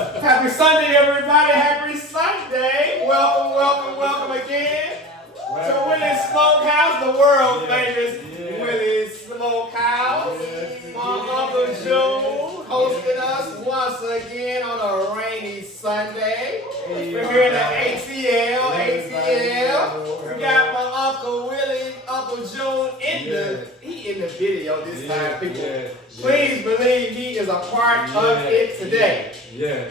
Happy Sunday, everybody. Happy Sunday. Welcome, welcome, welcome again to Willie's Smokehouse, the world famous Willie's Smokehouse. My Uncle June hosting us once again on a rainy Sunday. We're here at ATL. We got my Uncle Willie, Uncle June in the video this time, people. Please believe he is a part of it today.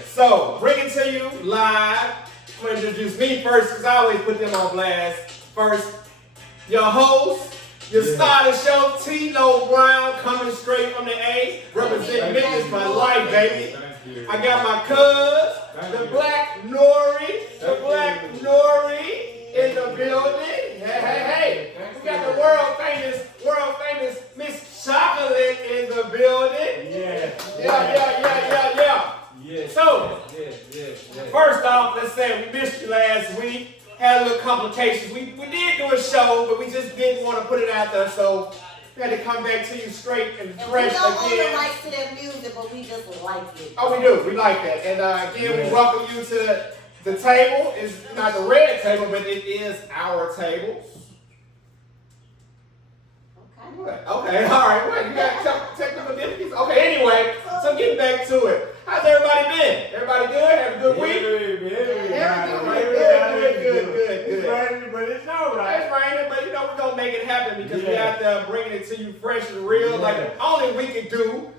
So, bring it to you live. I'm going to introduce me first because I always put them on blast. First, your host, your star of the show, T-Lo Brown, coming straight from the A, representing Memphis for life, baby. I got my cuz, the Black Nori, in the building. Hey. We got the world famous Miss Chocolate in the building. Yeah. So, first off, let's say we missed you last week. Had a little complications. We did do a show, but we just didn't want to put it out there, so we had to come back to you straight and fresh again. We don't own the rights to that music, but we just like it. Oh, we do. We like that. And again, we welcome you to the table. It's not the red table, but it is our table. Okay, all right. Wait, you got technical difficulties? Okay, anyway, so getting back to it. How's everybody been? Everybody good? Have a good week? Good. It's raining, but it's all right. It's raining, but you know we're going to make it happen because we out there bringing it to you fresh and real, like only we can do.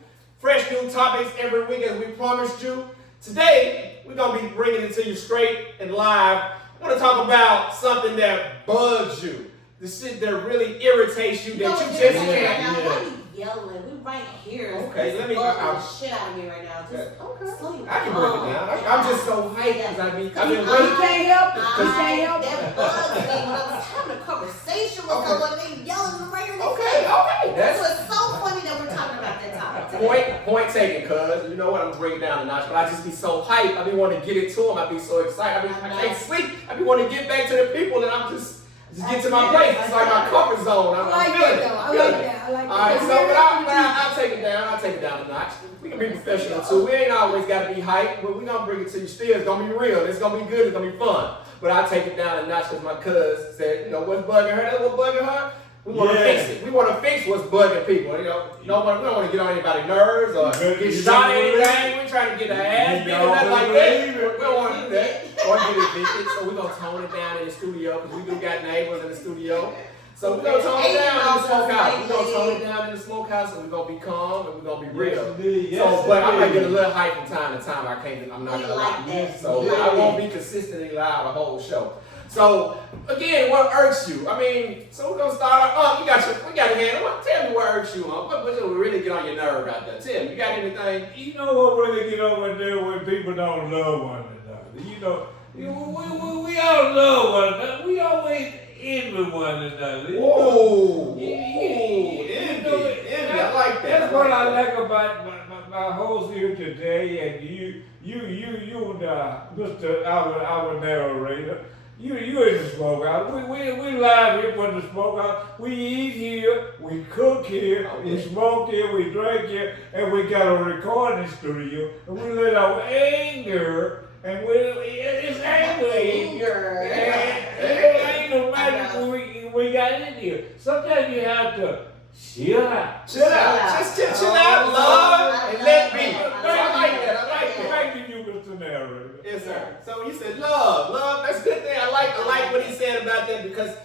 Fresh new topics every week as we promised you. Today, we're going to be bringing it to you straight and live. I want to talk about something that bugs you. The shit that really irritates you that you just can't. Why you yelling? We right here. Okay, let me the shit out of me right now. Just slow I can break it down. I'm just so hyped because I've been waiting. You can't help it. That bugs me when I was having a conversation with someone and they yelling right here. Okay. That's what's so funny that we're talking about that topic today. Point taken, cuz. You know what? I'm breaking down a notch, but I just be so hyped. I be wanting to get it to them. I be so excited. I can't sleep. I be wanting to get back to the people and I'm just get to my place. It's like my comfort zone. I'm feeling it. I like that. All right, so but I'll take it down. I'll take it down a notch. We can be professional too. We ain't always got to be hyped, but we're going to bring it to you still. It's going to be real. It's going to be good. It's going to be fun. But I'll take it down a notch because my cuz said, you know, what's bugging her? That's what's bugging her. We want to fix it. We want to fix what's bugging people. You know, we don't want to get on anybody's nerves or get shot at anything. We're trying to get our ass beat or nothing like that. We don't want to do that. Or get evicted. So we're going to tone it down in the studio because we do got neighbors in the studio. So we're going to tone it down in the smokehouse. We're going to tone it down in the smokehouse and we're going to be calm and we're going to be real. But I might get a little hype from time to time. I'm not going to lie. So I won't be consistently loud the whole show. So, again, what irks you? I mean, so we're going to start off. We got your hand. Tell me what irks you, huh? What will really get on your nerve out there? Tell me, you got anything? You know what really get over there when people don't love one another? You know, we all love one another. We always envy one another. Envy. I like that. That's what I like about my host here today, and you and Mr. Our narrator. You in the smokehouse. We live here for the smokehouse. We eat here, we cook here, we smoke here, we drink here, and we got a recording studio. And we let our anger, and it's anger. Ain't no magic we got in here. Sometimes you have to chill out. Just chill out, love, and let be. I like that. Thank you, Mr. Narrator. Yes, sir. So you said love. That's a good thing. I like what he said about that because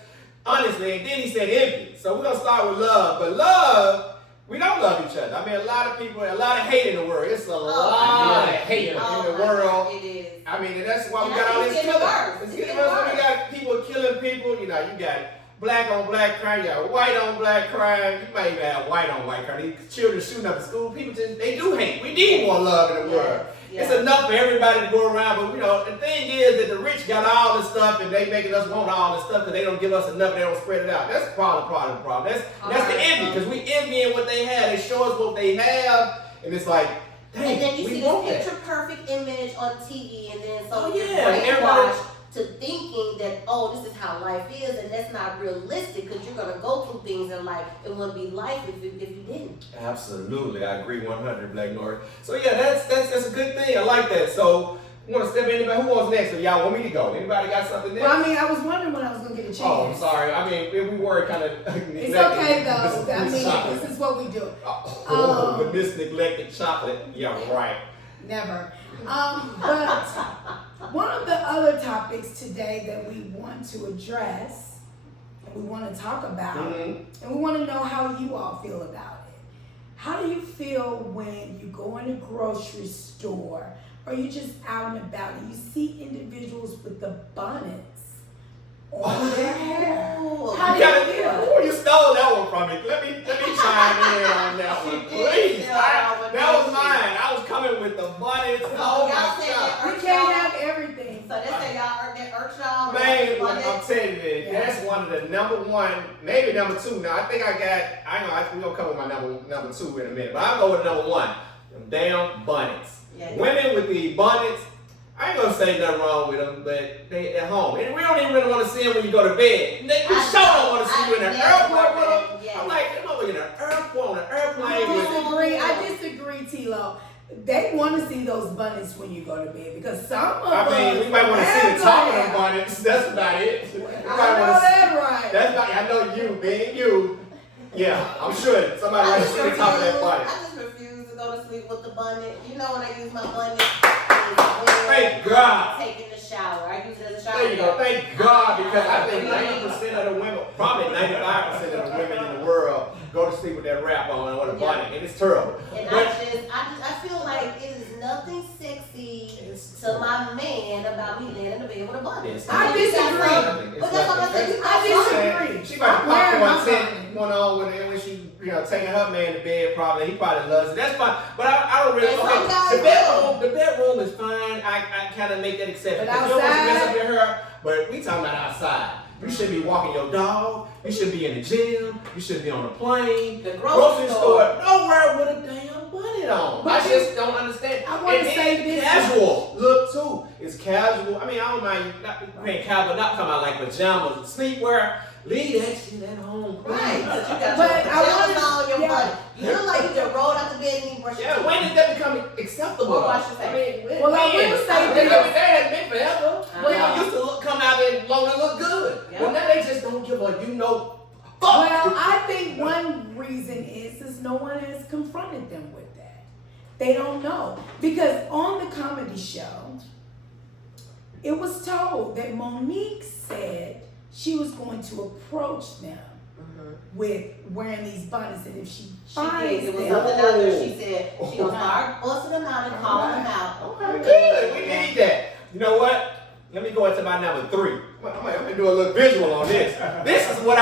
honestly, and then he said envy. So we're gonna start with love. But love, we don't love each other. I mean, a lot of people, a lot of hate in the world. It's a lot of hate in the world. It is. I mean, and that's why we got all this killing. It's getting worse. We got people killing people. You know, you got black on black crime, you got white on black crime. You might even have white on white crime. These children shooting up at school. People they do hate. We need more love in the world. It's enough for everybody to go around, but you know, the thing is that the rich got all this stuff and they making us want all this stuff because they don't give us enough and they don't spread it out. That's the problem. That's the envy, because we envying what they have. They show us what they have, and it's like, dang, and then you we see want this that. picture perfect image on TV, and then so everybody to thinking that, oh, this is how life is, and that's not realistic because you're gonna go through things in life. It wouldn't be life if you didn't. Absolutely, I agree 100, Black Nori. So yeah, that's a good thing. I like that. So you want to step in? Anybody? Who wants next? Or y'all want me to go? Anybody got something next? Well, I mean, I was wondering when I was gonna get a chance. Oh, I'm sorry. I mean, we were kind of. It's okay though. I mean, this is what we do. Oh, this neglected chocolate. Yeah, right. Never. But one of the other topics today that we want to address, and we want to talk about, and we want to know how you all feel about it. How do you feel when you go in a grocery store or you just out and about and you see individuals with the bonnets on their hair? How do you feel? Oh, you stole that one from me. Let me chime in on that one, please. That was mine. I was coming with the bonnets. Oh my God. We can't have everything. So they say y'all irked y'all. Man, I'm telling you, that's one of the number one, maybe number two. Now I think we're gonna come with my number two in a minute, but I'll go with number one. Them damn bonnets. Yeah. Women with the bonnets, I ain't gonna say nothing wrong with them, but they at home. And we don't even really want to see them when you go to bed. We sure don't want to see you in an airport with them. Yeah. I'm like, them over in an airport, on an airplane. I disagree, Tilo. They want to see those bonnets when you go to bed because some of us. I mean, we might want to see the top of them bonnets. That's about it. I know that right. That's about. I know you, being you. Yeah, I'm sure somebody wants to see the top of that bonnet. I just refuse to go to sleep with the bonnet. You know when I use my bonnet? Thank God. Taking the shower. I use it as a shower. There you go. Thank God, because I think 90% of the women, probably 95% of the women in the world, go to sleep with that wrap on or the bonnet, and it's terrible. And I feel like it is nothing sexy to my man about me laying in the bed with a bonnet. I disagree. But that's what I'm saying. I disagree. She might pop one on with it when she, taking her man to bed. Probably he probably loves it. That's fine. But I don't really. Okay, the bedroom is fine. I kind of make that exception. But you don't want to mess up your hair. But we talking about outside. You should be walking your dog. You should be in the gym. You should be on a plane. The grocery store. Nowhere with a damn bonnet on. But I just don't understand. I want to say this. Casual look too. It's casual. I mean, I don't mind casual, not talking about like pajamas, sleepwear. Leave that shit at home. Right. But you got but your pajamas on your bonnet. You look like you just rolled out the bed and you brush your teeth. When did that become acceptable? Wash your face. Well, I will say this. this. They had been forever. Well, used to come out there long and look good. Yep. Well, now they just don't give a fuck. Well, I think one reason is no one has confronted them with that. They don't know. Because on the comedy show, it was told that Monique said she was going to approach them with wearing these bonnets, and if she finds it was them, something out there. She said she gonna start busting them out and calling them out. Okay, good. We need that. You know what? Let me go into my number three. I'm gonna do a little visual on this. This is what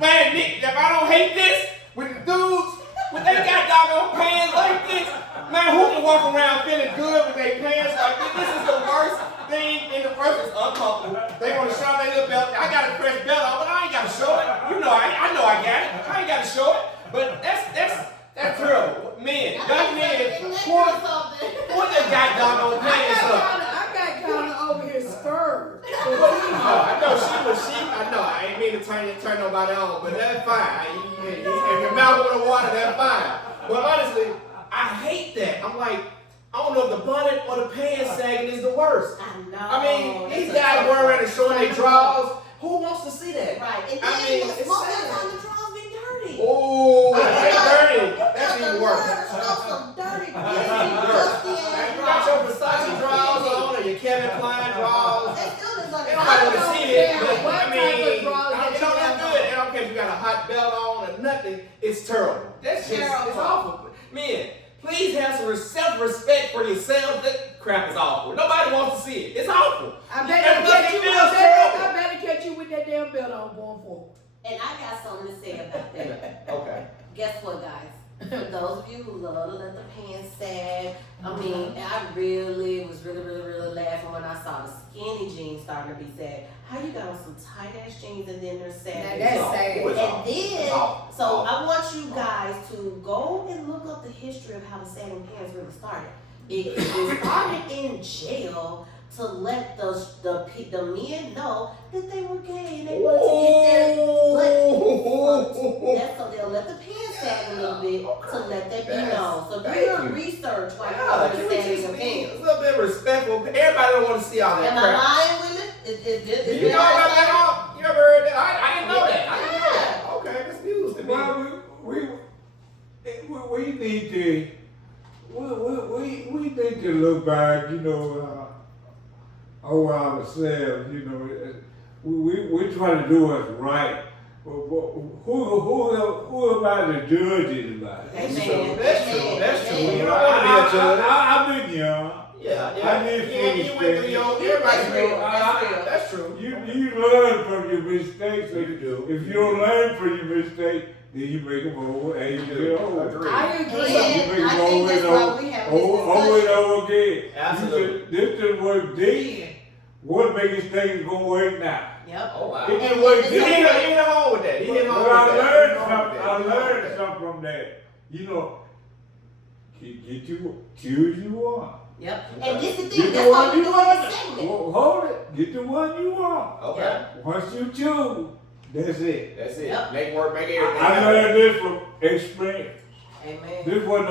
man, Nick, if I don't hate this with the dudes, when they got doggone pants like this, man, who can walk around feeling good with their pants like this? This is the worst thing in the world. It's uncomfortable. They want to show their little belt. I got a fresh belt on, but I ain't got to show it. You know, I know I got it. I ain't got to show it. But that's terrible. Men, young men, put their goddamn pants up. I got kind of over here stirred. I know I know. I ain't mean to turn nobody on, but that's fine. If your mouth with the water, that's fine. But honestly, I hate that. I'm like, I don't know if the bonnet or the pants sagging is the worst. I know. I mean, these guys wearing around and showing their drawers. Who wants to see that? Right. And then most of the time the drawers be dirty. Oh, they dirty. That's even worse. Some dirty, You got your Versace drawers on or your Kevin Klein drawers. They don't want to see it. But, I mean, it don't look good. They don't care if you got a hot belt on or nothing. It's terrible. That's just, it's awful. Men, please have some self-respect for yourselves. That crap is awful. Nobody wants to see it. It's awful. I better catch you with that damn belt on going forward. And I got something to say about that. Okay. Guess what, guys? For those of you who love to let the pants sag, I mean, I really was really laughing when I saw the skinny jeans starting to be sag. How you got on some tight ass jeans and then they're sagging? That's sad. And then, so I want you guys to go and look up the history of how the sagging pants really started. It started in jail to let the men know that they were gay and they wanted to get their butt fucked. That's so they'll let the pants sag a little bit to let that be known. So do your research while you're understanding your pants. A little bit respectful. Everybody don't want to see all that Am crap. I lying with it? You know about that all? You ever heard that? I didn't know that. I didn't know that. Okay, that's news to me. Well, we need to we need to look back, you know, over ourselves. You know, we try to do what's right. Who am I to judge anybody? That's Amen. true. That's true. Amen. You don't want to be a judge. I've been young. Yeah. I did You went through your own. Everybody's real. That's true. You learn from your mistakes. You do. If you don't learn from your mistakes, then you make them over and you get older. Agree. I agree. You make them I over think that's and why we have this over and over again. Absolutely. This didn't work then. What makes things gonna work now? Yep. Oh wow. It didn't work He then. hit home with that. He hit home But with I that. learned something from that. You know, get you choose you want. Yep. Okay. And this is the Get thing. the That's why one we you doing want. this segment. Well, hold it. Get the one you want. Okay. Once you choose, that's it. That's it. Yep. Make everything. I learned this from experience. Amen. This wasn't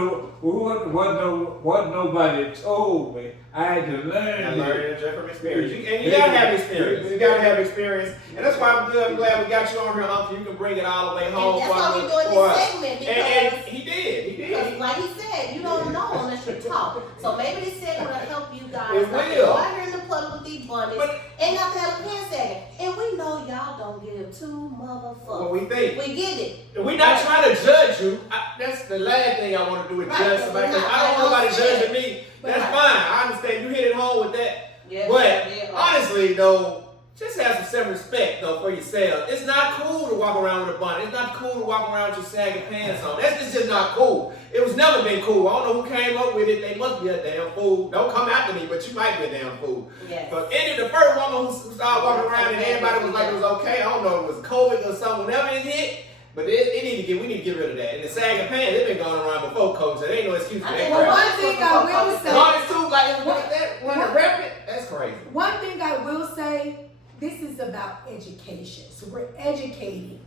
nobody told me. I had to learn. I this. learned it from experience. And you gotta have experience. You gotta have experience. And that's why I'm good. I'm glad we got you on here, Uncle. You can bring it all the way home. And that's why we're doing for this us. segment And because he did. because like he said, you don't know unless you talk. So maybe this segment will help you guys It not to will. go out here in the public with these bunnies But- and not to have a pants sagging. And we know y'all don't give two motherfuckers. What we think. We get it. We're not trying to judge you. That's the last thing I want to do is Right, judge but somebody. we're 'Cause not- I don't want nobody judging me. That's Right. fine. I understand. You hit it home with that. Yeah, But yeah. honestly, though, just have some self-respect though for yourself. It's not cool to walk around with a bun. It's not cool to walk around with your sagging pants on. That's just not cool. It was never been cool. I don't know who came up with it. They must be a damn fool. Don't come after me, but you might be a damn fool. Yes. But any the first woman who started walking around and everybody was like it was okay. I don't know if it was COVID or something. Whenever it hit. But we need to get rid of that. And the sagging pants, they've been going around before COVID, so there ain't no excuse for that. Well, crap. one thing I will say. Honest too, like that, when they rep it, that's crazy. One thing I will say, this is about education. So we're educating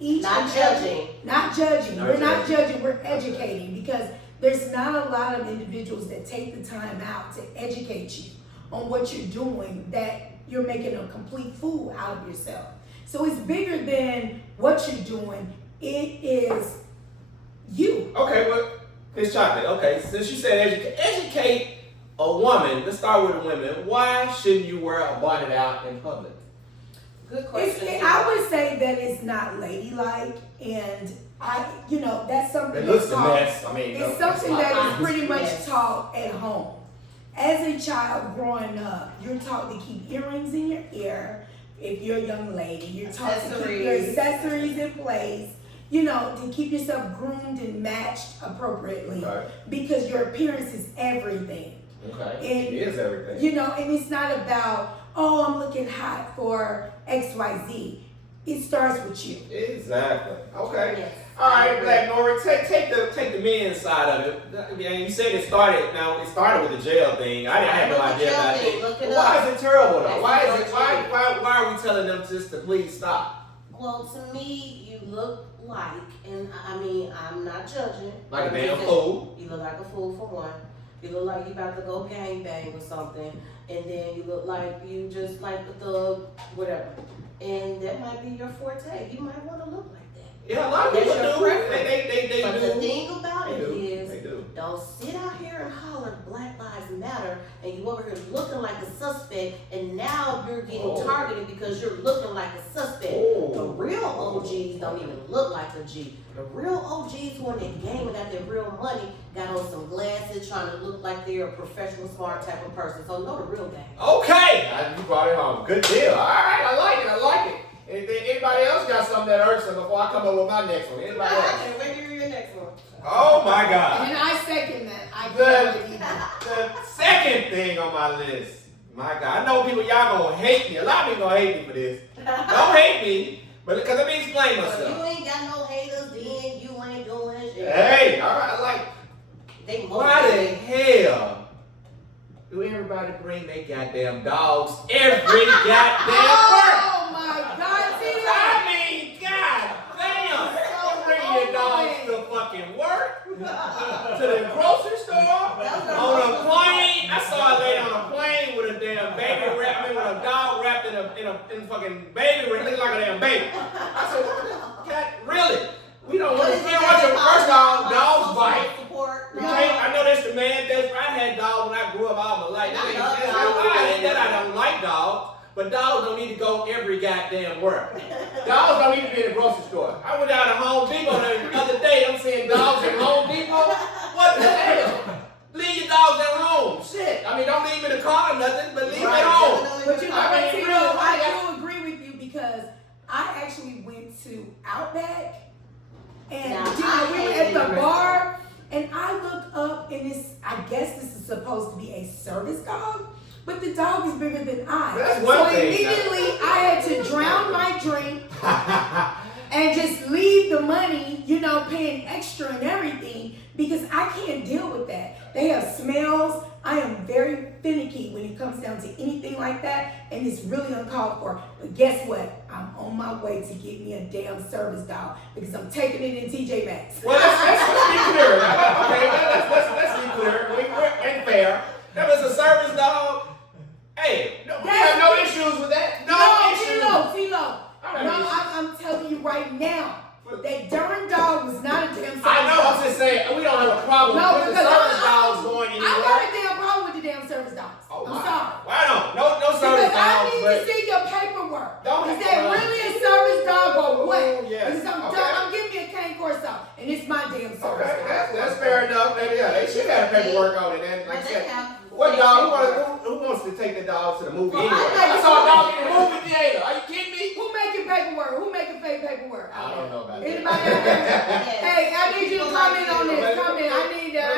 each Not and every- judging. Not judging. Not We're not judging. judging, we're educating because there's not a lot of individuals that take the time out to educate you on what you're doing that you're making a complete fool out of yourself. So it's bigger than what you're doing. It is you. Okay, well, it's chocolate. Okay, since you said educate a woman, let's start with the women. Why shouldn't you wear a bonnet out in public? Good question. I would say that it's not ladylike, and that's something It looks that's a taught. mess. I mean, It's something that is pretty much Yes. taught at home. As a child growing up, you're taught to keep earrings in your ear. If you're a young lady, you're taught to keep your Accessories. accessories in place. To keep yourself groomed and matched appropriately, Okay. because your appearance is everything. Okay. And- It is everything. And it's not about, oh, I'm looking hot for XYZ. It starts with you. Exactly. Okay. Yes. All right, Black Nora, take the men's side of it. Yeah, you said it started with the jail thing. I had no Look at idea jail about thing. it. Look it But why up. is it terrible though? That's Why is what it? it's Why are we telling them just to please stop? Well, to me, you look like, and I mean, I'm not judging. Like a damn Because fool. You look like a fool for one. You look like you about to go gangbang or something, and then you look like you just like a thug, whatever. And that might be your forte. You might want to look like that. Yeah, a lot of That's people your do. preference. They But do. the thing about They it do. is, They do. don't sit out here and holler Black Lives Matter and you over here looking like a suspect, and now you're getting Oh. targeted because you're looking like a suspect. Oh. The real OGs don't even look like a G. The real OGs who in that game and got their real money got on some glasses trying to look like they're a professional, smart type of person. So know the real game. Okay, you brought it home. Good deal. All right, I like it. Anybody else got something that hurts them before I come up with my next one? Anybody else? Okay, wait till your next one. Oh my God. And I second that. I The, can't believe the second thing on my list, my God, I know people, y'all gonna hate me. A lot of people gonna hate me for this. Don't hate me, but because let me explain So myself. you ain't got no haters, then you ain't doing shit. Hey, all right, They why the hell do everybody everybody bring their goddamn dogs every goddamn work. Oh my God, see I mean, god damn. Don't bring your dogs to fucking work, to the grocery store, on a plane. I saw a lady on a plane with a damn baby wrap, with a dog wrapped in a fucking baby wrap, looking like a damn baby. I said, God, really? We don't want to. First of all, dogs bite. I know that's the man. I had dogs when I grew up all my life. I ain't that I don't like dogs, but dogs don't need to go every goddamn where. Dogs don't need to be in the grocery store. I went down to Home Depot the other day. I'm seeing dogs in Home Depot. What the hell? Leave your dogs at home. Shit. I mean, don't leave them in the car or nothing, but leave them at home. But you know, I mean, I do agree with you because I actually went to Outback and we were at the bar and I look up and I guess this is supposed to be a service dog, but the dog is bigger than I. That's one so thing. Immediately I had to drown my drink and just leave the money, paying extra and everything because I can't deal with that. They have smells. I am very finicky when it comes down to anything like that, and it's really uncalled for. But guess what? I'm on my way to get me a damn service dog because I'm taking it in TJ Maxx. Well, let's be clear. Okay, let's be clear. We're and fair. That was a service dog. Hey, we have no issues with that. No issues. Tilo. No, I'm telling you right now. That darn dog was not a damn service dog. I know, I'm just saying, we don't have a problem with the service dogs going anywhere. I got a damn problem with the damn service dogs. Oh, I'm sorry. Why don't? No service because dogs. I need to see your paperwork. Don't Is that really a service dog or what? Yes. Because I'm giving me a cane corso, and it's my damn service Okay, dog. that's fair enough. They should have paperwork on it. And like I said, what dog? Who wants to take the dogs to the movie anyway? I saw a dog in the movie theater. Are you kidding me? Who making paperwork? Who making fake paperwork? I don't know about that. Anybody out there? Hey, I need you to comment on this. Comment. I need that.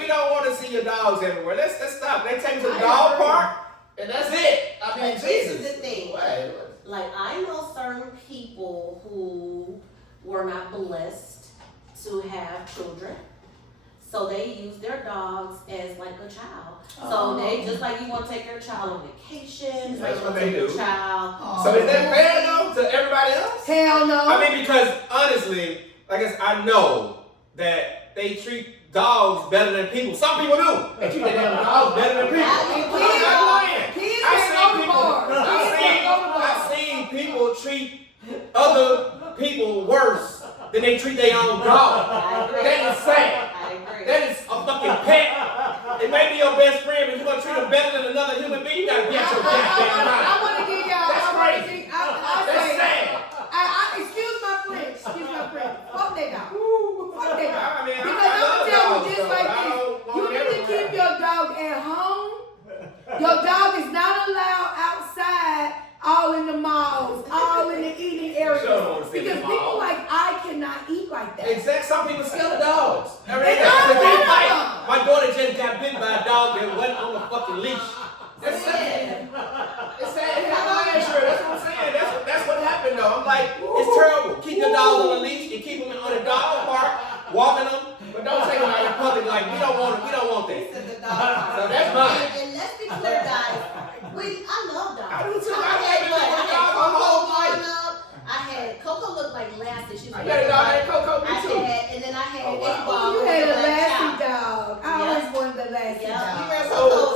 We don't want to see your dogs everywhere. Let's stop. They take them to the dog park, and that's it. I mean, Jesus. This is the thing. Like, I know certain people who were not blessed to have children. So they use their dogs as like a child. So they just like you want to take your child on vacation. That's what they do. Child. So is that fair though to everybody else? Hell no. I mean, because honestly, I know that they treat dogs better than people. Some people do. They treat their damn dogs better than people. I've seen people treat other people worse than they treat their own dog. That is sad. That is a fucking pet. It may be your best friend, but you're gonna treat them better than another human being. You gotta get your goddamn mind. I want to give y'all. That's crazy. That's sad. Excuse my French. Fuck that dog. Fuck that dog. I mean, Because I'm gonna tell you just like this. You need to keep your dog at home. Your dog is not allowed outside, all in the malls, all in the eating areas. Because people like I cannot eat like that. Exactly. Some people scare the dogs. I mean, They don't. my daughter just got bitten by a dog that wasn't on a fucking leash. That's sad. It's sad. It has no insurance. That's what I'm saying. That's what happened though. I'm like, it's terrible. Keep your dogs on a leash. You keep them on a dog park, walking them, but don't take them out in public. Like we don't want that. So that's mine. And let's be clear, guys. I love dogs. I do too. I had Coco growing up. I had Coco looked like Lassie. She was I got a dog named Coco. Me too. And then I had You had a Lassie dog. I always wanted a Lassie You dog. remember Coco's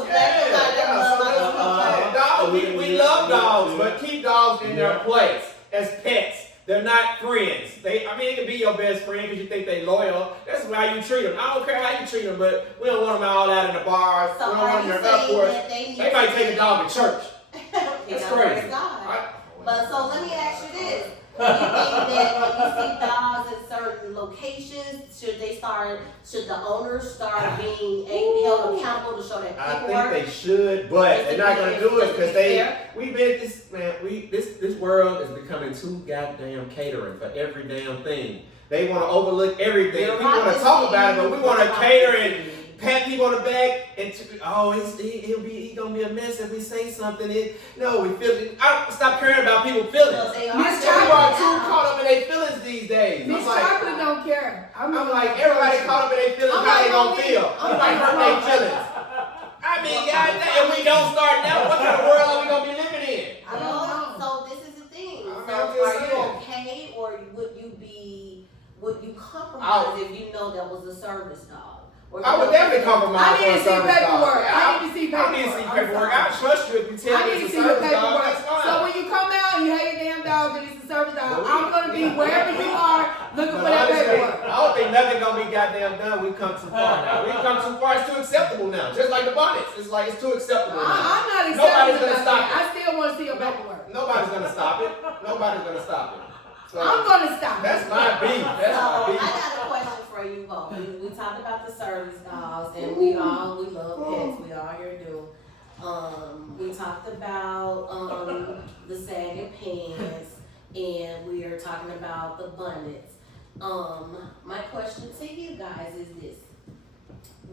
We love dogs, but keep dogs in their place as pets. They're not friends. It can be your best friend because you think they're loyal. That's how you treat them. I don't care how you treat them, but we don't want them all out in the bars. So we don't want them in the airports. They might take a dog to church. That's crazy. But so let me ask you this. Do you think that when you see dogs in certain locations, should the owners start being held accountable to show that paperwork? I think they should, but they're not going to do it because we've been this world is becoming too goddamn catering for every damn thing. They want to overlook everything. We want to talk about it, but we want to cater and pat people on the back and he's gonna be a mess if we say something. We feel it. I stop caring about people's feelings. People are too caught up in their feelings these days. Miss Chocolate don't care. I'm like everybody caught up in their feelings. How they gonna feel? You might hurt their feelings. I mean, goddamn, if we don't start now, what kind of world are we gonna be living in? I don't know. So this is the thing. I mean, So I'm just are you saying. okay, or would you compromise if you know that was a service dog? Or I would definitely compromise I need for to a see service dog. paperwork. Yeah, I need to see I need to see paperwork. paperwork. I trust you if you tell I me need to it's a see your service dog. paperwork. That's fine. So when you come out and you have your damn dog and it's a service dog, Well, I'm gonna be wherever you are looking for But that honestly, paperwork. I don't think nothing gonna be goddamn done. We've come too far now. We've come too far. It's too acceptable now. Just like the bonnets. It's like it's too acceptable now. I'm not Nobody's accepting gonna about stop that. it. I still want to see your paperwork. Nobody's gonna stop it. Nobody's gonna stop it. So I'm gonna stop. that's it. my beef. That's So my I beef. got a question for you both. We talked about the service dogs, and we love pets. We all here do. We talked about the sagging pants, and we are talking about the bonnets. My question to you guys is this: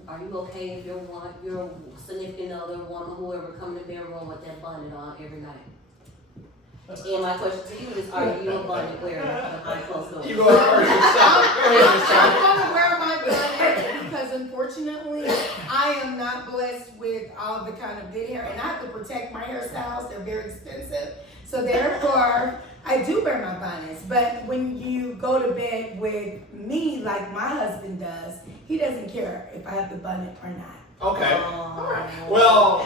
are you okay if your significant other, woman, whoever, come to the bedroom with that bonnet on every night? And my question to you is: are you a bonnet wearer behind closed doors? You go first. Go ahead, Miss Shaka. I'm gonna wear my bonnet because unfortunately I am not blessed with all the kind of good hair, and I have to protect my hairstyles. They're very expensive, so therefore I do wear my bonnets. But when you go to bed with me, like my husband does, he doesn't care if I have the bonnet or not. Okay. All right. Well,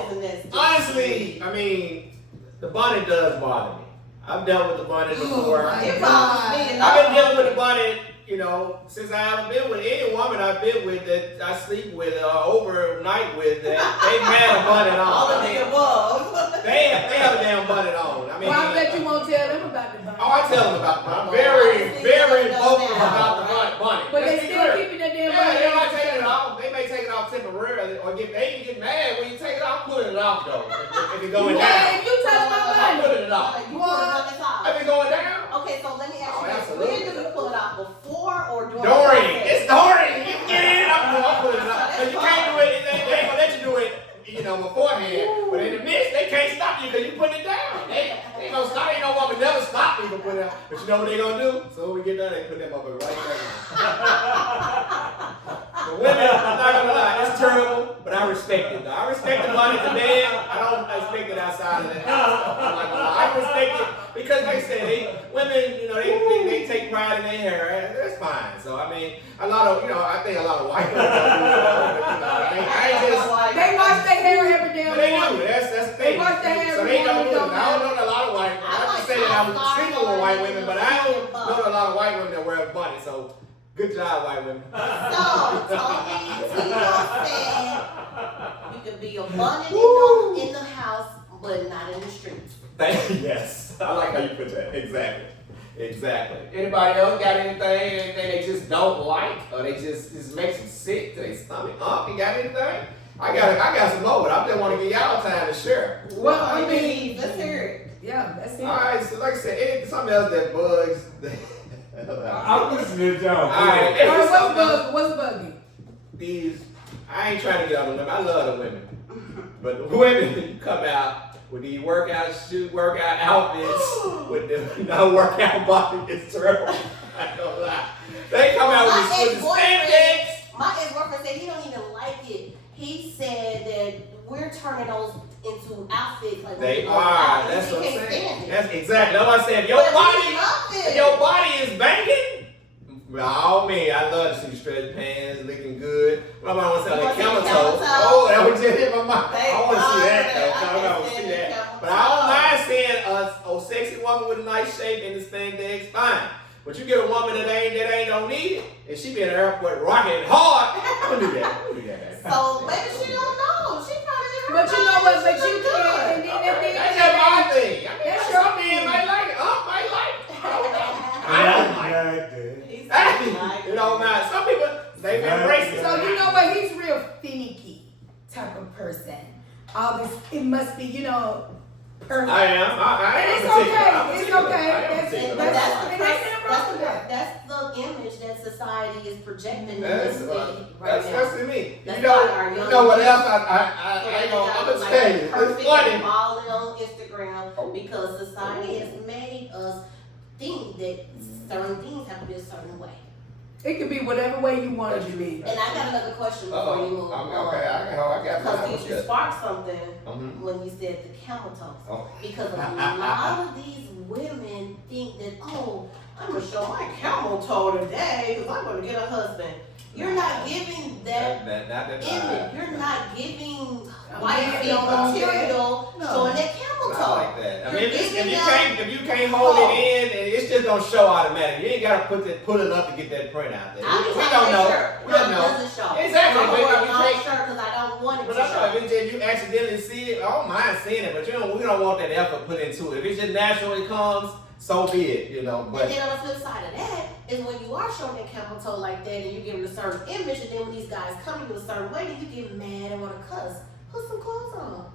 honestly, I mean, the bonnet does bother me. I've dealt with the bonnet before. my It God. bothers me. I've been dealing with the bonnet, you know, since I haven't been with any woman I've been with that I sleep with overnight with that they've had a bonnet All on. of the above. They have a damn bonnet on. I mean, Well, I bet you won't tell them about the bonnet. oh, I tell them about the bonnet. I'm very vocal about the bonnet. But Let's they be still clear. keeping that damn Yeah, bonnet. they might take it off. They may take it off temporarily, or they even get mad when you take it off. Pulling it off though, if it's going Yeah, down. if you touch my I'm bonnet. pulling it off. You put it on the top. If it's going down, Okay, so let me ask Oh, you this: absolutely. when do you pull it off? Before or during? Dory, sex? it's Dory. You get it? I'm pulling it off. But you can't do it. They ain't gonna let you do it, you know, beforehand. But in the midst, they can't stop you because you put it down. They ain't gonna stop. Ain't no woman never stop me from putting it out. But you know what they gonna do? So when we get done, they put them up right there. The women, I'm not gonna lie, it's terrible, but I respect it. I respect the bonnet to bed. I don't expect it outside of the house. I'm not gonna lie. I respect it because, like I said, women, you know, they take pride in their hair. That's fine. So I mean, I think a lot of white women don't do it. But, I mean, I ain't just. They wash their hair every damn They morning. do. That's the They thing. wash their hair So every they don't morning. do it. I don't know a lot of white women. I just say that I'm single with white women, but I don't know a lot of white women that wear a bonnet. So good job, white women. So, Tony Tito said you could be a bonnet in the house, but not in the streets. Thank you. Yes. I like how you put that. Exactly. Anybody else got anything they just don't like, or they just makes them sick to their stomach? You got anything? I got some more, but I just want to give y'all time to share. Well, I mean, Let's hear it. yeah, that's it. All right. So like I said, something else that bugs. I'm listening to y'all. All right. All right, what's buggy? These, I ain't trying to get on the women. I love the women, but the women you come out with these workout outfits with the no workout body, it's terrible. I ain't gonna lie. They come out with the spandex. My ex-boyfriend said he don't even like it. He said that we're turning those into outfits like They we go are. out. That's He what I'm can't saying. stand it. That's exactly. That's what I said. If your body is banging, oh man, I love to see stretch pants looking good. My mom wants to say like camel toe. Oh, that was just hit my mind. I want to see that though. I want to see that. But I don't mind seeing a sexy woman with a nice shape and the spandex, fine. But you get a woman that ain't don't need it, and she be in the airport rocking hard. Don't do that. Don't do that. So maybe she don't know. She probably in her But you know mind, what? she But you look can't. good. And then that thing. That's just my thing. I mean, That's some your men thing. might like it. Might like it. I don't know. I Yeah, don't like it. yeah, yeah. He said, like, You know, man, some people, they embrace it. So you know what? He's real finicky type of person. All this, it must be, perfect. I am. I And am it's particular. okay. I'm It's particular. okay. I am That's it. particular. But that's the, And ain't nothing wrong with that. that's the image that society is projecting in That's this day right that's now. to me. That's You know, why our young you know what people- else I ain't gonna, I'm gonna Like, tell you. It's perfect funny. and balling on Instagram because society has made us think that certain things have to be a certain way. It could be whatever way you want it to be. And I got another question before you move on. Okay, I got Because you that. sparked something Mhm. when you said the camel toes. Oh. Because a lot of these women think that, oh, I'm gonna show my camel toe today because I'm gonna get a husband. You're not giving that image. You're not giving wifey material No. showing that camel Not toe. like that. I You're mean, giving if you can't hold it in, and it's just gonna show automatic. You ain't gotta pull it up to get that print out there. I'm We just don't know. No, We don't it know. doesn't show. Exactly, I'm but gonna wear if a you long take- shirt because I don't want it But to I know show. if you accidentally see it, I don't mind seeing it, but we don't want that effort put into it. If it just naturally comes, so be it, you know. But And then on the flip side of that is when you are showing that camel toe like that and you give them a certain image, and then when these guys come to you a certain way, then you get mad and want to cuss. Put some clothes on.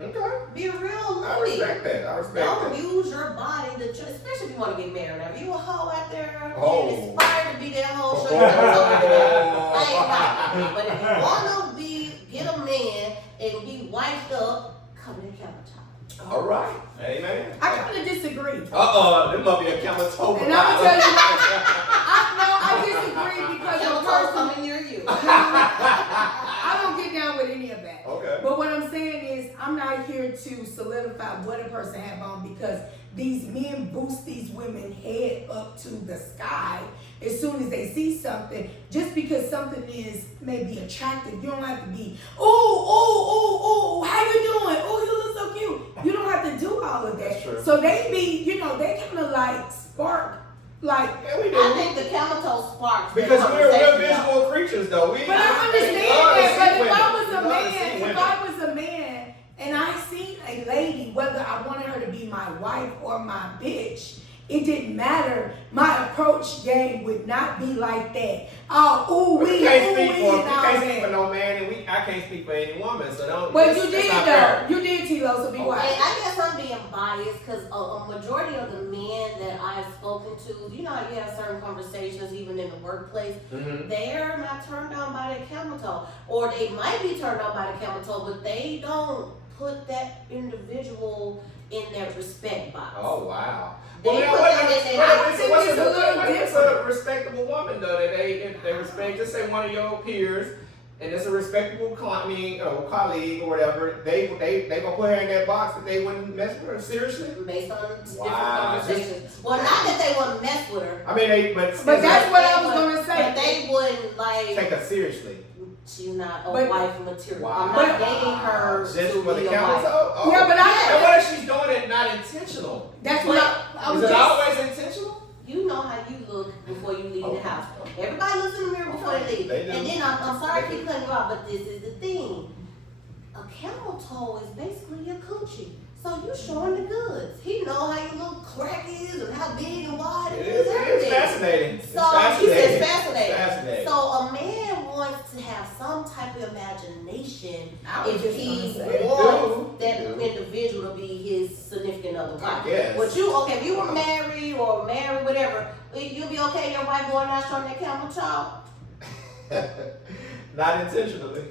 okay, Be a real I lady. respect that. I respect Don't that. use your body to, especially if you want to get married. Now, if you a hoe out there Oh. and inspired to be that hoe, show your camel toe every day. I ain't right. But if you want to get a man and be wiped up, come to the camel toe. All right, amen. I kind of disagree. There must be a camel toe. And I'm gonna tell you, I disagree because Camel the toe person, coming near you. I don't get down with any of that. Okay. But what I'm saying is, I'm not here to solidify what a person have on because these men boost these women head up to the sky as soon as they see something. Just because something is maybe attractive, you don't have to be, oh, how you doing? Oh, you look so cute. You don't have to do all of that. That's true. So they be, they kind of like spark, like. Yeah, we do. I think the camel toe sparks. that Because we're conversation visual creatures, though. But I understand that. But if I was a man and I seen a lady, whether I wanted her to be my wife or my bitch, it didn't matter. My approach game would not be like that. We can't speak for and all that. no man, and I can't speak for any woman, so don't. But that's- you that's did not though. fair. You did, T-Lo, so be And quiet. I guess I'm being biased because a majority of the men that I've spoken to, you know how you have certain conversations even in the workplace, Mhm. they're not turned on by the camel toe. Or they might be turned on by the camel toe, but they don't put that individual in their respect box. Oh wow. They Well, put them in their- I think it's a little what if it's different. a respectable woman though that if they respect, just say one of your peers, and it's a respectable colleague or whatever, they gonna put her in that box that they wouldn't mess with her seriously. Based on different Wow. conversations. Well, not that they wouldn't mess with her, I mean, but that's what I was but- gonna say. But they wouldn't like. take her seriously. She's not a But- wife material. Wow. I'm not dating her Just to for be the a camel wife. toe? Oh. Yeah, but And what if she's doing it not intentional? That's what I was Is it just. always intentional? You know how you look before you leave the house. Everybody looks in the mirror before they leave. They do. And then I'm sorry I keep cutting you off, but this is the thing. A camel toe is basically your coochie. So you showing the goods. He know how your little crack is and how big and wide it is. It's Everything. fascinating. It's So he fascinating. says fascinating. It's fascinating. So a man wants to have some type of imagination I was if just he gonna say. wants They that do. individual to be his significant other wife. Yes. But if you were married or married, whatever, you'll be okay. Your wife going out showing that camel toe. Not intentionally.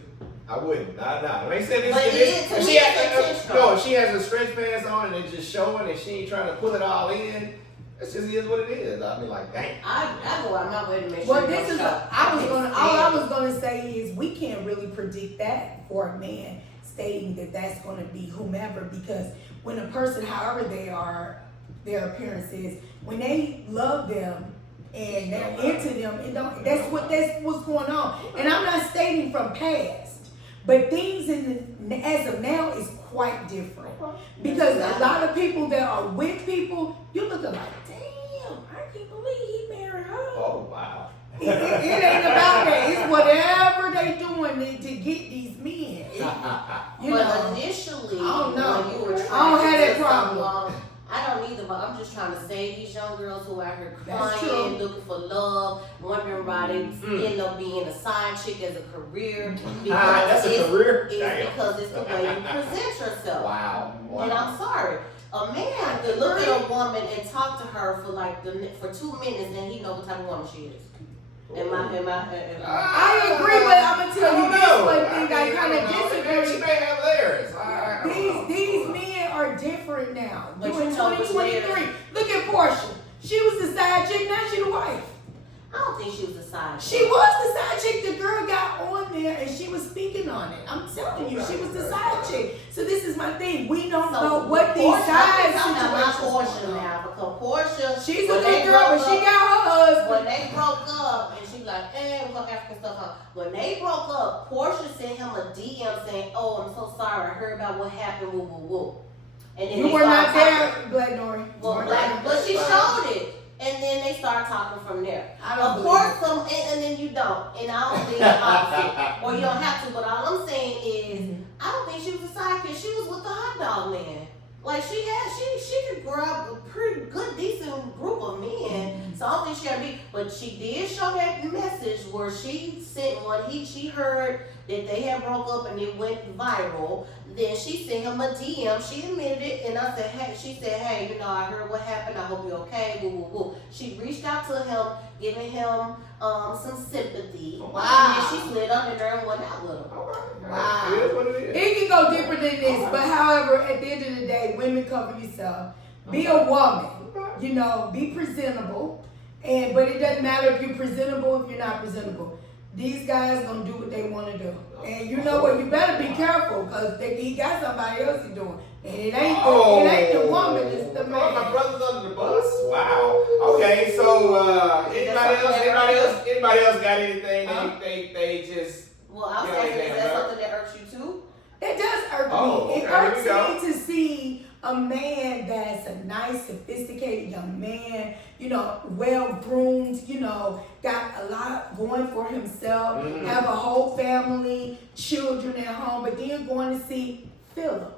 I wouldn't. Nah. They said this. But it is- to if me, she it's has, intentional. no, if she has her stretch pants on and it's just showing and she ain't trying to pull it all in. It just is what it is. I mean, like, dang. I go out my way to make sure. Well, you this don't is. show. All can't I stand was gonna say is we can't really predict that for a man stating that that's gonna be whomever, because when a person, however they are, their appearance is, when they love them and they're into them, and that's what's going on. And I'm not stating from past, but things as of now is quite different. Because a lot of people that are with people, you look at like, damn, I can't believe he married her. Oh, wow. It ain't about that. It's whatever they doing to get these men. You But know. initially, I don't know. when you were I don't trying have to that get problem. someone, I don't either, but I'm just trying to save these young girls who are out here That's crying, true. looking for love, wondering why they Mm. end up being a side chick as a career. That's a career? It's Damn. because it's the way you present yourself. Wow. And I'm sorry. A man could look at a woman and talk to her for for 2 minutes, and he know what type of woman she is. Am I? I agree, but I'm gonna tell you this one thing I kind of She disagree. may have layers. I don't know. These men are different now. But You in you know the 2023. Look at Portia. She was the side chick, now she the wife. I don't think she was a side She chick. was the side chick. The girl got on there and she was speaking on it. I'm telling you, she was the side chick. So this is my thing. We don't know what these side I'm talking about situations Portia are. now, because Portia, She's a when good they girl, but broke she up- got her husband. when they broke up, and she like, we're gonna African stuff on. When they broke up, Portia sent him a DM saying, "Oh, I'm so sorry. I heard about what happened. Woo, woo, woo." And then You they were not started there, talking. Black Nori. Well, but she showed it, and then they started talking from there. I don't Of believe course, it. and then you don't, and I don't think the opposite, or you don't have to. But all I'm saying is, I don't think she was a sidekick. She was with the hot dog man. Like she could grab a pretty good, decent group of men. So I don't think she had to be. But she did show that message where she sent when she heard that they had broke up and it went viral. Then she sent him a DM. She admitted it, and I said, "Hey," she said, "Hey, I heard what happened. I hope you're okay." Woo, woo, woo. She reached out to him, giving him some sympathy. Wow. And then she slid under there and went out with him. Wow. It is what it is. It can go deeper than this, but however, at the end of the day, women cover yourself. Be a woman, be presentable, but it doesn't matter if you're presentable, if you're not presentable. These guys gonna do what they want to do, and you know what? You better be careful because he got somebody else he doing, and it ain't the woman, it's the man. My brother's under the bus. Wow. Okay, so anybody else got anything? They just. Well, I was Yeah, asking, is yeah, that yeah. something that irks you too? It does irk Oh, me. It okay, irks here we me to see a man that's a nice, sophisticated young man, well groomed, got a lot going for himself, have a whole family, children at home, but then going to see Philip.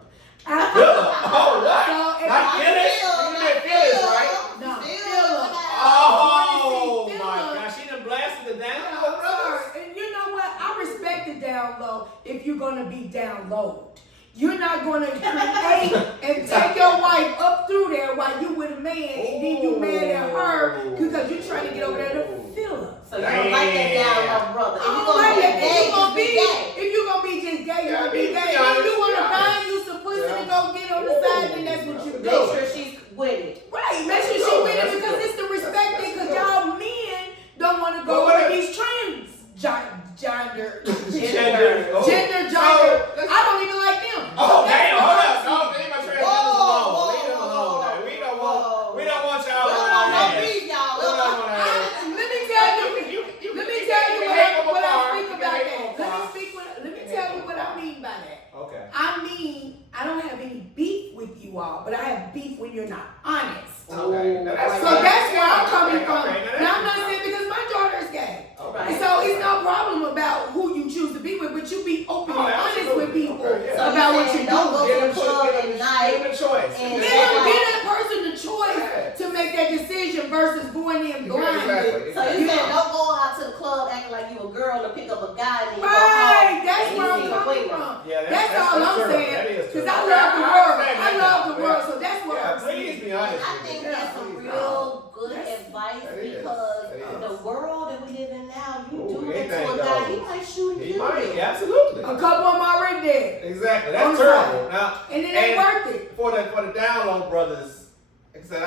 Oh, what? So, if Not I- Phyllis? You meant Phyllis, right? No, Philip. Oh Phyllis. my gosh, she done blasted the down Yeah, low, I'm brothers. sorry. And you know what? I respect the down low if you're gonna be down low. You're not gonna create and take your wife up through there while you with a man and then you mad at her because you're trying to get over there to Philip. So you don't like that down low brother. If I you don't like gonna that. be gay, just be gay. If you're gonna be just gay, you're Yeah, gonna be be gay. honest, If you wanna be find honest. you some pussy to Yeah. go get on the side, then that's what you Ooh. do. Make sure she's with it. Right, make sure she good. with it That's because good. it's the respect thing, because That's good. y'all men don't want to go Well, what with if- these trans gender. Oh. Gender, So, I don't even like them. Oh, That's damn, what hold hurts up. No, me. leave my transgenders alone. Leave them alone. Now. We don't want y'all We don't around want no here. beef, y'all. We don't want Let that. me tell you. Let me tell you what I speak about that. Let me tell you what I mean by that. Okay. I mean, I don't have any beef with you all, but I have beef when you're not honest. Okay. Now that's So fine. that's where I'm coming Okay, from. okay, Now I'm not that's saying because my daughter's gay. Okay. And so it's no problem about who you choose to be with, but you be open Oh, and honest absolutely. with people Okay, yeah. So about you what saying you're don't doing. go to the club at night. Give them a choice. And- Let them give that person the choice to make that decision versus going in blindly. Exactly. So you You said know. don't go out to the club acting like you a girl to pick up a guy and then you go Right, home that's and where you I'm see a coming winger. from. Yeah, That's all I'm true. saying. That is true. Because I Okay, love the I world. understand I that love now. the world, so that's what Yeah, I'm saying. please be honest. I with think me. that's some Please. real good That's- advice that is. because That is. the world that we live in now, you Ooh, do that anything to a guy, goes. he might shoot He you. might, yeah, absolutely. A couple of them already dead. Exactly. On That's the terrible. side. Now, And it ain't worth it. for the down low brothers, like I said,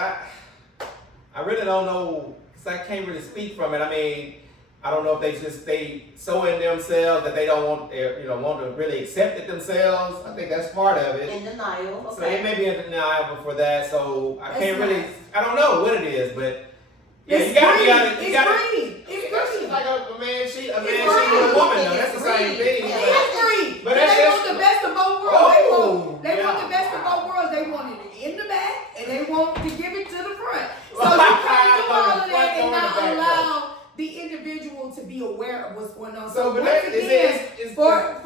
I really don't know, because I can't really speak from it. I mean, I don't know if they so in themselves that they don't want to really accept it themselves. I think that's part of it. In denial. So they Okay. may be in denial for that. So I That's can't really, nice. I don't know what it is, but yeah, It's you gotta be greed. honest. You It's gotta. greed. It's That's greed. just like a man cheat a It's woman greed. though. That's the same thing. Yeah. but- It's greed. But But that's they just- want the best of both worlds. Oh, they want yeah. the best of both worlds. They want it in the back and they want to give it to the front. So you can't do all of that and not allow the individual to be aware of what's going on. So, but once that is again, it's for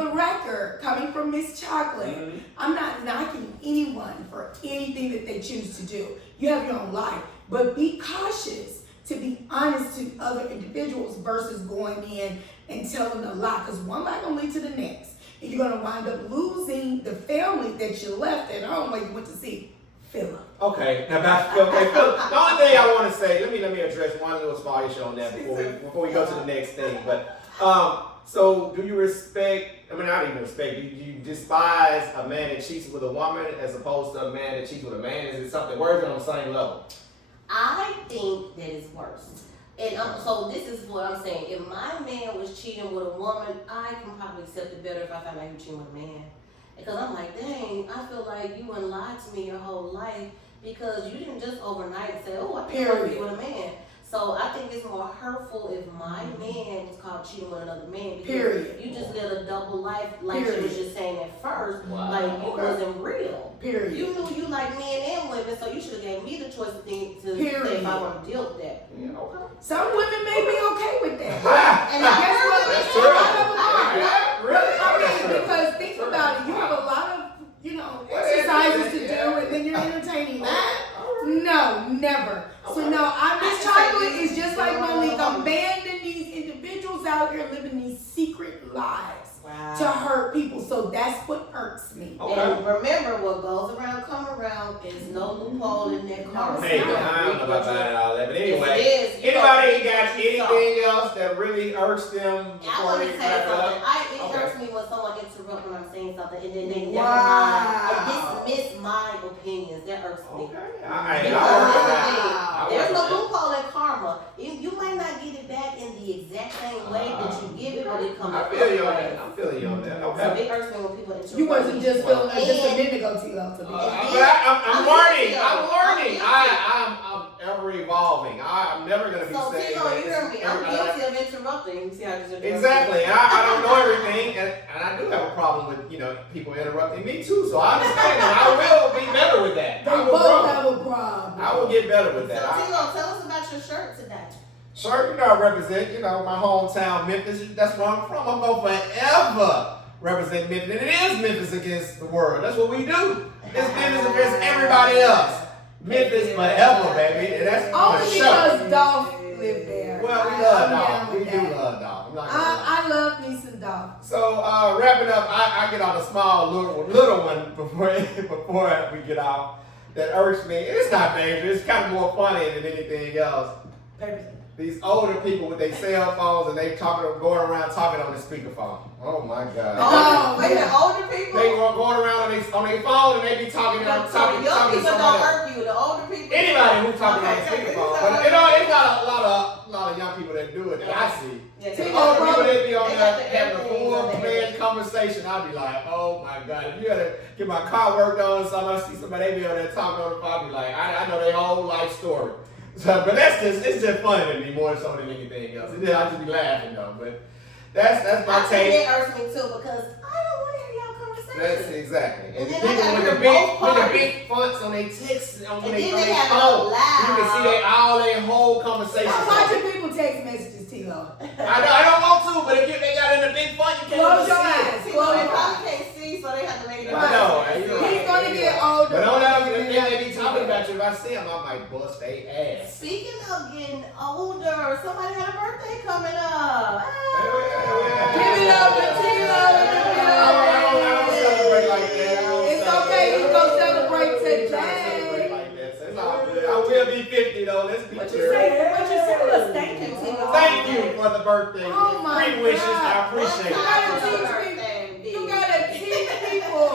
the record, coming from Miss Chocolate, Mhm. I'm not knocking anyone for anything that they choose to do. You have your own life, but be cautious to be honest to other individuals versus going in and telling a lie, because one lie gonna lead to the next, and you're gonna wind up losing the family that you left at home where you went to see Philip. Okay, now back Phil. The only thing I want to say, let me address one little small issue on that before we go to the next thing. But so do you respect? I mean, not even respect. Do you despise a man that cheats with a woman as opposed to a man that cheats with a man? Is it something worse or on the same level? I think that it's worse. And so this is what I'm saying. If my man was cheating with a woman, I can probably accept it better if I found out he was cheating with a man. Because I'm like, dang, I feel like you wouldn't lie to me your whole life because you didn't just overnight say, oh, I can't be with a man. So I think it's more hurtful if my man was caught cheating with another man because you just lived a double life like she was just saying at first. Wow. Like you wasn't real. Period. You knew you like men and women, so you should have gave me the choice to think to say if I want to deal with that. Yeah, okay. Some women may be okay with that. And guess what? That's I true. Really? I That's mean, true. because think about it, you have a lot of, exercises to do, and then you're entertaining that. No, never. So no, Miss Chocolate is just like Monique. I'm banning these individuals out here living these secret lives to hurt people. So that's what irks me. And remember, what goes around come around is no loophole in that car. Hey, I don't know about buying all that, but anyway, Yes, it is. anybody got anything else that really irks them I before want they to say wrap it something. up? It Okay. irks me when someone interrupts when I'm saying something and then they never Wow. mind and dismiss my opinions. That irks me. Okay, I Because work on here's the that. thing, I there's work no on that. loophole in karma. You might not get it back in the exact same way that you give it, but it comes I up. feel you on that. I'm feeling you on that. So Okay. it irks me when people interrupt. You wasn't just feeling like just a And- minute ago, Tilo. To me. I'm learning. I'm learning. I'm I'm ever evolving. I'm never gonna be So saying Tilo, you hear me? I'm that. guilty of interrupting. See how I just interrupted? Exactly, and I don't know everything, and I do have a problem with people interrupting me too. So I understand, and I will be better with that. They I will both grow. have a problem. I will get better with So that. Tilo, tell us about your shirt today. Sure, I represent, my hometown, Memphis. That's where I'm from. I'm going to forever represent Memphis. And it is Memphis against the world. That's what we do. It's Memphis against everybody else. Memphis forever, baby. And that's Only for sure. because Dolph lived there. Well, we I'm love down Dolph. with We do that. love Dolph. I'm not gonna lie. I love me some Dolph. So wrapping up, I get on a small little one before we get off that irks me. It's not dangerous. It's kind of more funny than anything else. These older people with their cell phones and they going around talking on the speakerphone. Oh my God. Oh, wait a minute, older people? They going around on their phone and they be talking So talking young to people somebody don't else. irk you. The older people. Anybody who's talking on the Okay, speakerphone. so But it's got a lot of young people that do it that I see. Yeah, The they older got people the- that be on they there got the having a everything on their full-fledged head. conversation, I'll be like, oh my God, if you had to get my car worked on or something, I see somebody they be on there talking on the phone, I'll be like, I know their whole life story. So, but it's just funny to me more so than anything else. I just be laughing though, but that's my I think take. it irks me too because I don't want to hear y'all conversation. That's exactly. And And the then I people gotta with the hear big both with the parties. big fonts on their texts on And their then they have it phone, all loud. you can see all their whole conversation. Stop watching people text messages, Tilo. I don't want to, but if they got it in the big font, you can't Close even your see it. eyes. See, Close they your probably eyes. can't see, so they have to make it. I know. He's gonna get older. But don't let them, if they be talking about you, if I see them, I might bust their ass. Speaking of getting older, somebody had a birthday coming up. Give it up to Tilo. I don't celebrate like that. It's okay, he's gonna celebrate Celebrate today. like that, so it's all good. I will be 50 though, let's be What you clear. say? What you say? Well, thank you, Tilo. Thank you for the birthday. Oh my Free wishes, God. I appreciate One it. time You for the gotta birthday, You bitch. gotta teach people.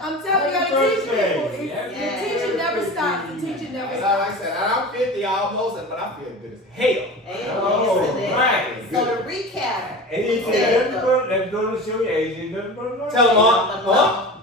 I'm telling you, you gotta teach people. The Yeah. teaching never stops. The teaching never Like stops. I said, I'm 50 almost, but I feel good as hell. Amen. Oh, Yes, it is. right. So to recap, And he said, let's go to show you age. It doesn't matter. Tell them,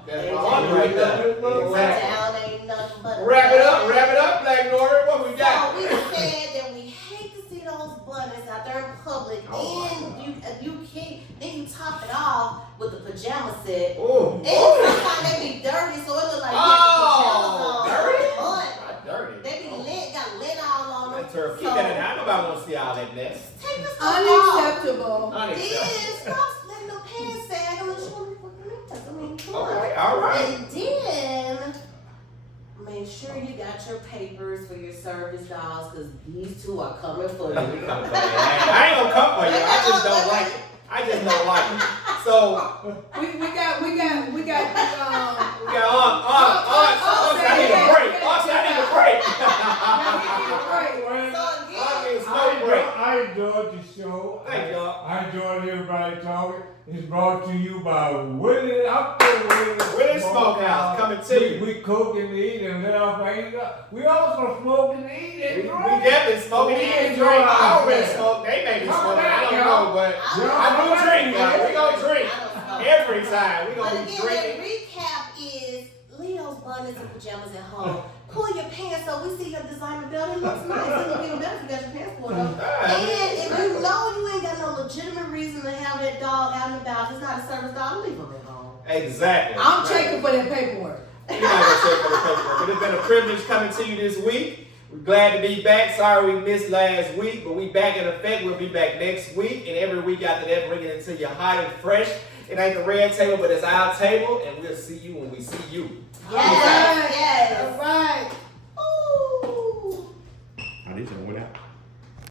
that's my aunt right there. Exactly. down ain't nothing but a Wrap it up, Black Nora. What we So got? we said that we hate to see those buttons out there in public, Oh, and you can't. Then you top it off with the pajama set, Ooh. and sometimes they be dirty, so it look like you Oh, have pajamas on. dirty? But Not dirty. they be got lint all on them. That's terrible. Keep that in there. Nobody want to see all that mess. Take the stuff off. Unacceptable. Then Unacceptable. stop letting the pants sag unless you want to fucking mess. I mean, come on. Okay, all right. And then make sure you got your papers for your service dogs, because these two are coming for you. I ain't gonna come for you. I just don't like it. I just don't like it. So We got we got I need a break. I need a break. So again, I need a smoke break. I enjoyed the show. Thank y'all. I I enjoyed everybody talking. It's brought to you by Willie Smokehouse coming to you. We cook and eat and let our fingers up. We also smoke and eat and We drink. definitely smoke and eat and drink. I don't really smoke. They may be smoking. I don't know, but I do drink. We gonna drink every time. We But gonna be again, drinking. the recap is Leo's bundles and pajamas at home. Pull your pants so we see your designer belt. It looks nice. It look even better if you got your pants pulled up. And if you know you ain't got no legitimate reason to have that dog out and about, if it's not a service dog, leave him at home. Exactly. I'm checking for that paperwork. You're not gonna check for the paperwork. But it's been a privilege coming to you this week. We're glad to be back. Sorry we missed last week, but we back in effect. We'll be back next week, and every week after that, bringing it to you hot and fresh. It ain't the red table, but it's our table, and we'll see you when we see you. Yes, yes. All right.